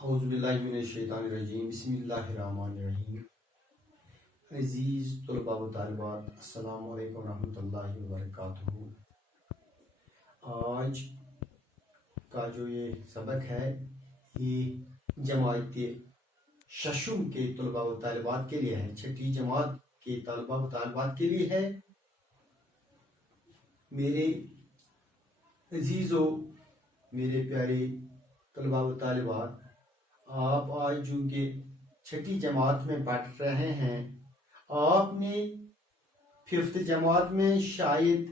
اعوذ باللہ من الشیطان الرجیم بسم اللہ الرحمن الرحیم عزیز طلباء و طالبات السلام علیکم ورحمۃ اللہ وبرکاتہ۔ آج کا جو یہ سبق ہے یہ جماعت ششم کے طلباء و طالبات کے لیے ہے، چھٹی جماعت کے طلباء و طالبات کے لیے ہے۔ میرے عزیزو، میرے پیارے طلباء و طالبات، آپ آج جو کہ چھٹی جماعت میں پڑھ رہے ہیں، آپ نے ففتھ جماعت میں شاید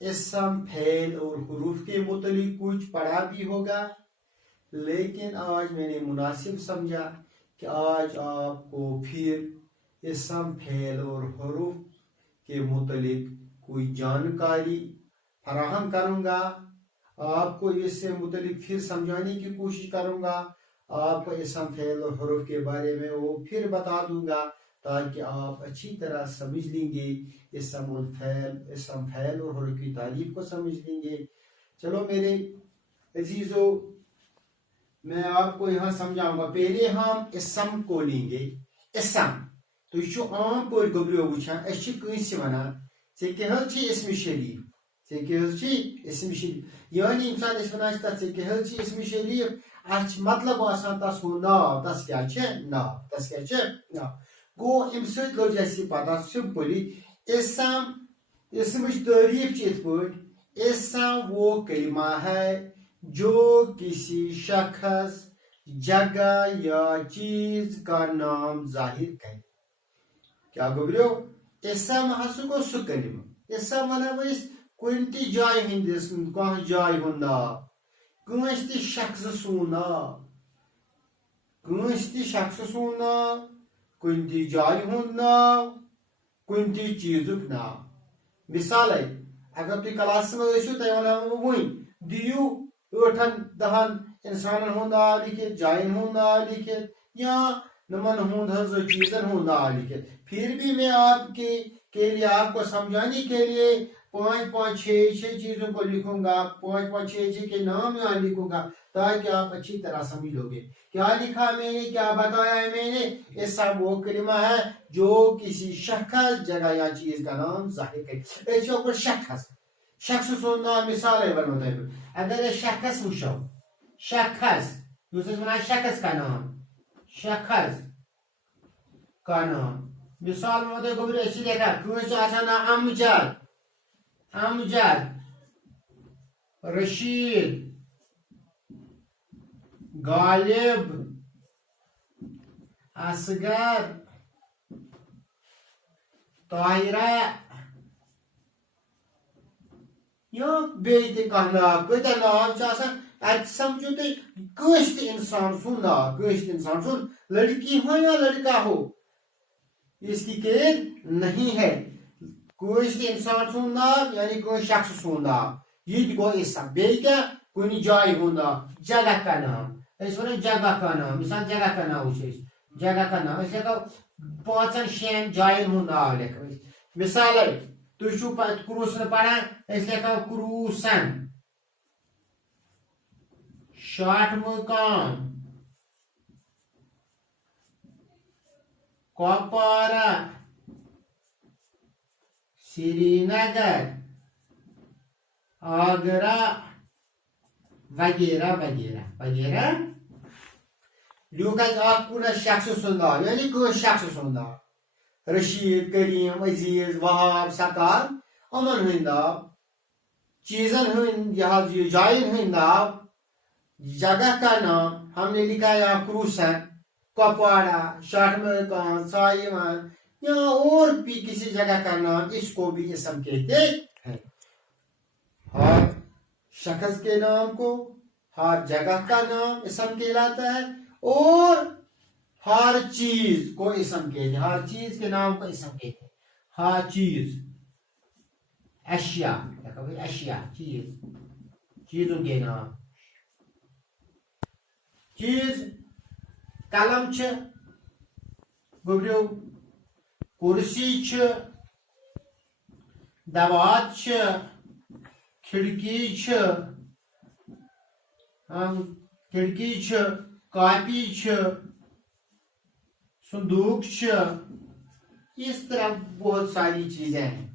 اسم، فعل اور حروف کے متعلق کچھ پڑھا بھی ہوگا، لیکن آج میں نے مناسب سمجھا کہ آج آپ کو پھر اسم، فعل اور حروف کے متعلق کوئی جانکاری فراہم کروں گا۔ آپ کو اس سے متعلق پھر سمجھانے کی کوشش کروں گا، آپ کو اسم، فعل اور حروف کے بارے میں وہ پھر بتا دوں گا تاکہ آپ اچھی طرح سمجھ لیں گے، اسم، فعل اور حروف کی تعریف کو سمجھ لیں گے۔ چلو میرے عزیزو، میں آپ کو یہاں سمجھاؤں گا۔ پہلے ہم اسم کو لیں گے۔ اسم تو یہ عام پور گبریو وچھان، اچھی کنسی ونان ژے کیا حظ چھی اسم شریف، ژے کیا حظ چھی اسم شریف، یعنی انسان اس ونان تس ژے کیا حظ چھی اسم شریف، اچھ مطلب آسان تس ہو ناو، تس کیا چھ ناو، تس کیا چھ ناو۔ گو ام سۭتۍ لوٚج اَسہِ پتہ سمپلی اسمچ تعریف چھ ات پٲٹھۍ، اسم وہ کلمہ ہے جو کسی شخص، جگہ یا چیز کا نام ظاہر کرے۔ کیا گوبریو؟ اسم ہسا گو سہ کلمہ، اسم ونان أسۍ کُنہِ تہِ جایہِ ہٕنٛدِس، کانٛہہ جایہِ ہُنٛد ناو، کٲنٛسہِ تہِ شخص سُنٛد ناو، کٲنٛسہِ تہِ شخص سُنٛد ناو، کُنہِ تہِ جایہِ ہُنٛد ناو، کُنہِ تہِ چیٖزُک ناو۔ مثالے اگر تُہۍ کلاسس منٛز ٲسِو، تۄہہِ ونہو بہٕ وٕنۍ دِیِو 8-10 انسانن ہُنٛد ناو لِکھِتھ، جاین ہُنٛد ناو لِکھِتھ یا نمن ہُنٛد حظ چیزن ہُنٛد ناو لِکھِتھ۔ پھر بھی میں آپ کے لیے، آپ کو سمجھانے کے لیے 5-5، 6 چیزوں کو لکھوں گا، 5-5، 6 کے نام یہاں لکھوں گا تاکہ آپ اچھی طرح سمجھ لو گے۔ کیا لکھا میں نے، کیا بتایا ہے میں نے؟ اسم وہ کلمہ ہے جو کسی شخص، جگہ یا چیز کا نام ظاہر کرے۔ اس شخص سن نام مثال ونو تہ، اگر شخص وچھو، شخص یس ونان شخص کا نام، شخص کا نام مثال ونو تہ گوبر اسی دیکھا کٲنٛسہِ آسان ناو امجد، امجد، رشید، غالب، اصغر، طاہرہ یا بیٚیہِ تہِ کانٛہہ ناو، کۭتیاہ ناو چھِ آسان اتہِ سمجھو تُہۍ کٲنٛسہِ تہِ انسان سُنٛد ناو، کٲنٛسہِ تہِ انسان سُنٛد، لڑکی ہو یا لڑکا ہو، اس کی قید نہیں ہے، کٲنٛسہِ تہِ انسان سُنٛد ناو یعنی کٲنٛسہِ شخص سُنٛد ناو، یہ تہِ گوٚو اسم۔ بیٚیہِ کیٛاہ؟ کُنہِ جایہِ ہُنٛد ناو، جگہ کا نام، أسۍ ونو جگہ کا نام، مثال جگہ کا نام وٕچھو أسۍ، جگہ کا نام أسۍ لیکھو 5-6 جاین ہُنٛد ناو لیکھو أسۍ۔ مثالے تُہۍ چھُو کروٗسن پران، أسۍ لیکھو کروٗسن، شاٹ مقام، کپوارہ، سری نگر، آگرہ وغیرہ وغیرہ وغیرہ۔ لیوکھ اَسہِ اکھ کُنہِ شخص سُنٛد ناو یعنی کٲنٛسہِ شخص سُنٛد ناو، رشید، کریم، عزیز، وہاب، ستار، یِمن ہٕنٛدۍ ناو، چیزن ہٕنٛدۍ، یہ جاین ہٕنٛدۍ ناو، جگہ کا نام ہم نے لکھا ہے کروسن، کپواڑہ، شاٹ مقام، سائیوان یا اور بھی کسی جگہ کا نام، اس کو بھی اسم کہتے ہیں۔ ہر شخص کے نام کو، ہر جگہ کا نام اسم کہلاتا ہے، اور ہر چیز کو اسم کہتے ہیں، ہر چیز کے نام کو اسم کہتے ہیں۔ ہر چیز، اشیاء، اشیاء چیز، چیزوں کے نام، چیز قلم چھ گوبریو، کرسی چھ، دوات چھ، کھڑکی چھ، کھڑکی چھ، کاپی صندوق اس طرح بہت ساری چیزیں ہیں.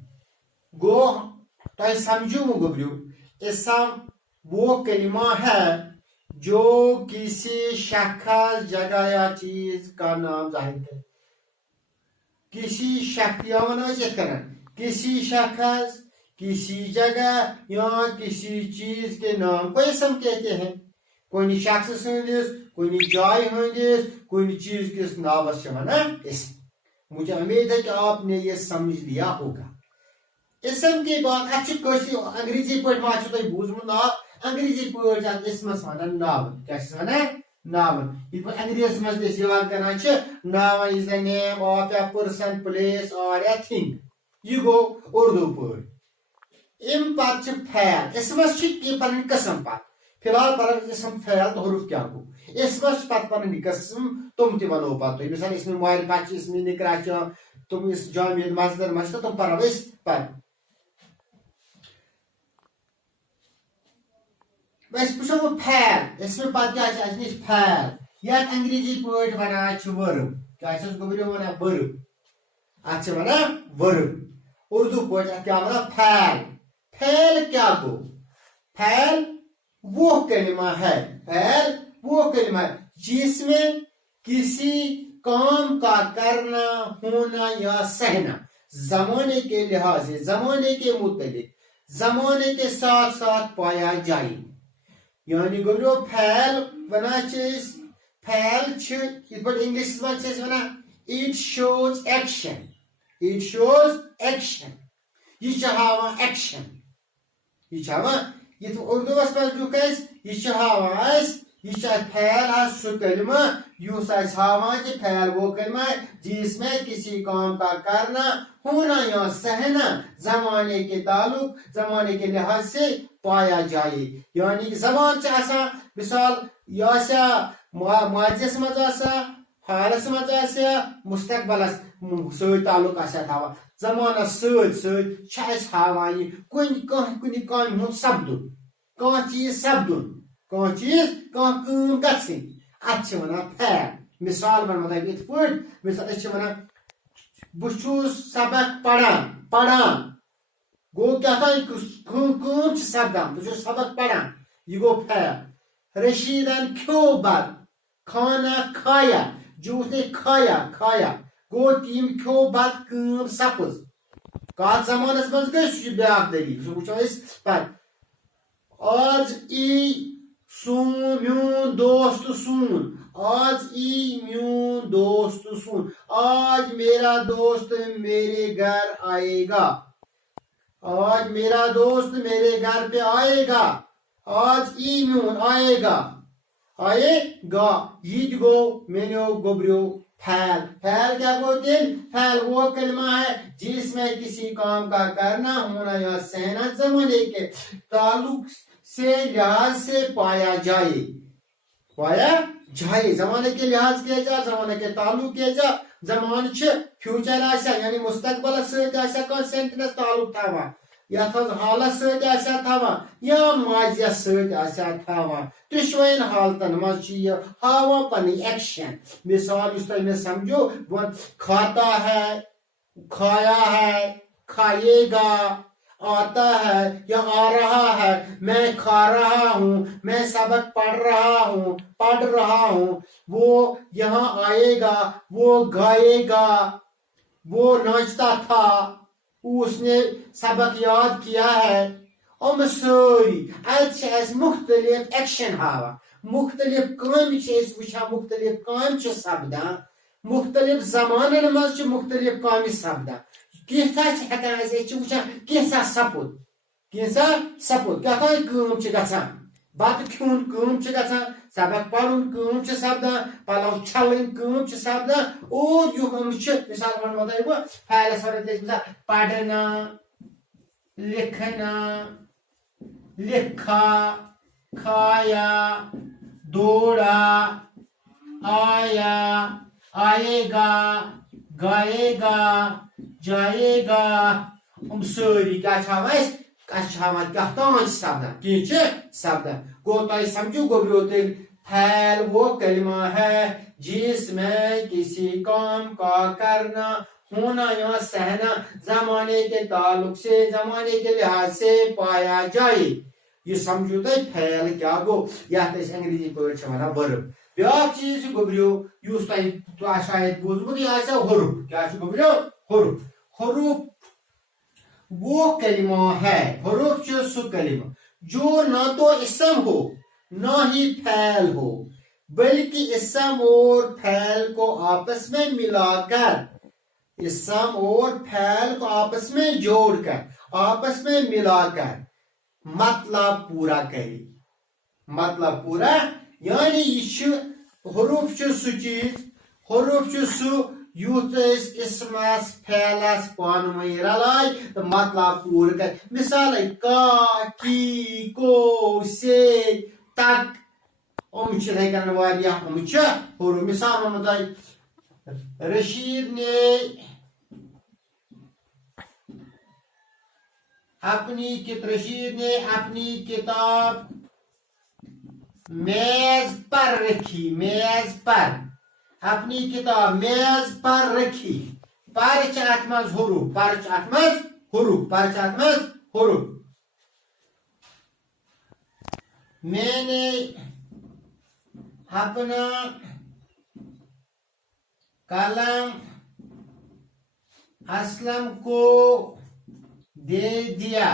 گو تو سمجھو گبریو اسم وہ کلمہ ہے جو کسی شخص جگہ یا چیز کا نام ظاہر کرے. کسی شخص یا کسی شخص کسی جگہ یا کسی چیز کے نام کو اسم کہتے ہیں. کوئی شخص سندس کوئی جائے ہندس کوئی چیز کس ناوس اسم. مجھے امید ہے کہ آپ نے یہ سمجھ لیا ہوگا. اسم کے بعد انگریزی پہ بوزم ناو انگریزی پہ اسمس ونان ناون. کیا ونان ناون. یہ پہ انگریزی مز کران now is the name of a person place اور اے تھنگ. یہ گو اردو پہ. ام پتہ پھیل اسمس پن قسم پہ فی الحال پر اسم پھیل تو حروف کیا گو. اسمس پتہ پن قسم تم تہ ونو پتہ مثال اسم معرفہ اسم نکرہ تم اس جامع مصدر مز تم پرو اس پہ. وچھو پھیل اسم پتہ کیا پھیل یتھ انگریزی پہ ونان ورب. کیا گوبریو ونان ورب. اتھ ونان ورب. اردو پہ کیا ونان پھیل. پھیل کیا گو. پھیل وہ کلمہ ہے پھیل وہ کلمہ ہے جس میں کسی کام کا کرنا ہونا یا سہنا زمانے کے لحاظ سے زمانے کے متعلق زمانے کے ساتھ ساتھ پایا جائے. یعنی گوبریو پھیل ونان پھیل انگلش ونان it shows action. It shows action. یہ ہاوان ایکشن. یہ ہاوان یہ اردو پہ یہ ہاوان یہ پھیل سہ کلمہ اس ہاوان کہ پھیل وہ کلمہ ہے جس میں کسی کام کا کرنا ہونا یا سہنا زمانے کے تعلق زمانے کے لحاظ سے پایا جائے. یعنی کہ زبان مثال یہ ماضیس مز حالس مز مستقبلس ست تعلق تھاوان زمانس ہاوان یہ کن کامہ ہند سپدن کان چیز سپدن کان چیز کان کام گژھن اتھ ونان پھیل. مثال ونمو تۄہہِ یِتھ پٲٹھۍ مثال أسۍ چھِ ونان بہٕ چھُس سبق پران گو کیا کام سپدان بہٕ چھُس سبق پران. یہ گو پھیل. رشیدن کھیو بت کھانا کھایا جو اس نے کھایا گو تم کھیو بت کام سپز. کتھ زمانس مز گئی سہ بیاکھ دلیل سہ وچھو أسۍ پتہٕ. آز ای میون دوست سون آج ای میون دوست سون آج میرا دوست میرے گھر آئے گا. آج میرا دوست میرے گھر پہ آئے گا. آج ای میون آئے گا یہ گو مینو گوبریو پھیل. پھیل کیا گو دل. پھیل وہ کلمہ ہے جس میں کسی کام کا کرنا ہونا یا سہنا زمانے کے تعلق سے لحاظ سے پایا جائے. زمانے کے لحاظ کیا جا زمانے کے تعلق کیا جا. زمان فیوچر یعنی مستقبل کان سینٹنس تعلق تھاوان یتھ حالس تھاوان یا ماضیس تھاوان. دشوین حالتن مز ہاوان پن ایکشن. مثال اس تہ میں سمجھو کھاتا ہے کھایا ہے کھائے گا آتا ہے یا آ رہا ہے. میں کھا رہا ہوں میں سبق پڑھ رہا ہوں. وہ یہاں آئے گا وہ گائے گا وہ ناچتا تھا اس نے سبق یاد کیا ہے. ساری ات مختلف ایکشن ہاوان مختلف کام وچھان مختلف کام سپدان مختلف زمانن مز مختلف کام سپدان. کینژھا ہیکان وچھان کینژھا سپد کیاتھان کٲم گژھان بتہٕ کھیوٚن کٲم گژھان سبق پرُن کٲم سپدان پلو چھلٕنۍ کٲم سپدان اور یِم مثال ونمو تۄہہِ بہٕ پھیلس ونان مثال پڑھنا لکھنا لکھا کھایا دوڑا آیا آئے گا گائے گا جائے گا. ساری کیا ہاوان کیا سپدان کینٛہہ سپدان. گو تۄہہِ سمجھو گوبریو تیٚلہِ فعل وہ کلمہ ہے جس میں کسی کام کا کرنا، ہونا یا سہنا زمانے کے تعلق سے، زمانے کے لحاظ سے پایا جائے. یہ سمجھو تھی فعل کیا گو، یتھ انگریزی پٲٹھۍ ونان ورب. بیاکھ چیز گوبریو یُس تۄہہِ شاید بوٗزمُت یہِ آسہِ حروف. کیا چھُ گوبریو؟ حروف. حروف وہ کلمہ ہے، حروف چھُ سُہ کلمہ جو نہ تو اسم ہو نہ ہی فعل ہو، بلکہ اسم اور فعل کو آپس میں ملا کر، اسم اور فعل کو آپس میں جوڑ کر، آپس میں ملا کر مطلب پورا کرے. مطلب پورا یعنی یہ حروف سہ چیز، حروف سہ یُتھ اسمس فعلس پان ؤنۍ رلائے تو مطلب پور کر. مثال کا، کی، کو، سے، تک، ام چھ کرن واریاہ، ام چھ حروف. مثال ونو تۄہہِ رشید نے رشید نے اپنی کتاب میز پر رکھی، میز پر اپنی کتاب میز پر رکھی. پر چھ اتھ منٛز حروف، پر چھ اتھ منٛز حروف، پر چھ اتھ منٛز حروف. میں نے اپنا قلم اسلم کو دے دیا.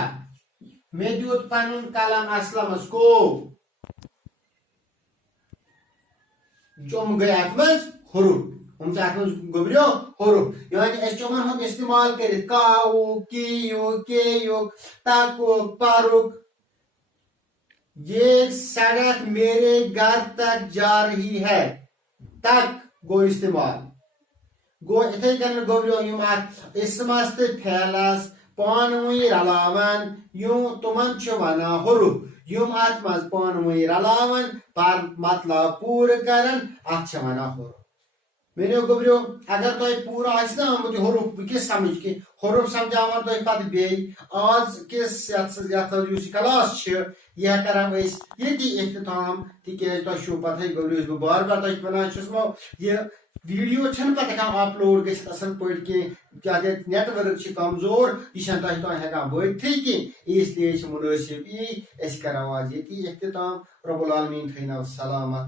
میں دیوت پنن قلم اسلمس کو. ام گئی ات مز حروف، ام ات مز گوبریو حروف. یعنی اس چمن ہم استعمال کرت کاو، کیو، کیو، تکو، پارک. یہ سڑک میرے گھر تک جا رہی ہے، تک گو استعمال. گو اتھے کن گوبریو یم ات اسمس تو فعلس پان ؤنۍ رلاوان یوں تمن چھ ونان حروف. یم ات مز پان ؤنۍ رلاوان پر مطلب پور کرن ات چھ ونان حروف. میرے گوبریو اگر تہ پورا آسہِ نا آمُت یہ حروف کس سمجھ کہ حروف سمجھاوان تہ پتہ بیٚیہِ آز کس یتھ یُس کلاس چھ یہ کران أسۍ ییٚتی اختتام تکیاز تۄہہِ چھو پتہ گوبریو یُس بہٕ بار بار تۄہہِ ونان چھُس یہ ویڈیو چھنہٕ پتہ ہیٚکان اپلوڈ گژھِتھ اصل پٲٹھۍ کینٛہہ کیٛازِ نیٹ ورک چھ کمزور، یہ چھنہٕ تۄہہِ تام ہیٚکان وٲتتھٕے کینٛہہ. اس لیے چھ منٲسب یی أسۍ کرو آز ییٚتی اختتام. رب العالمین تھٲینو سلامت.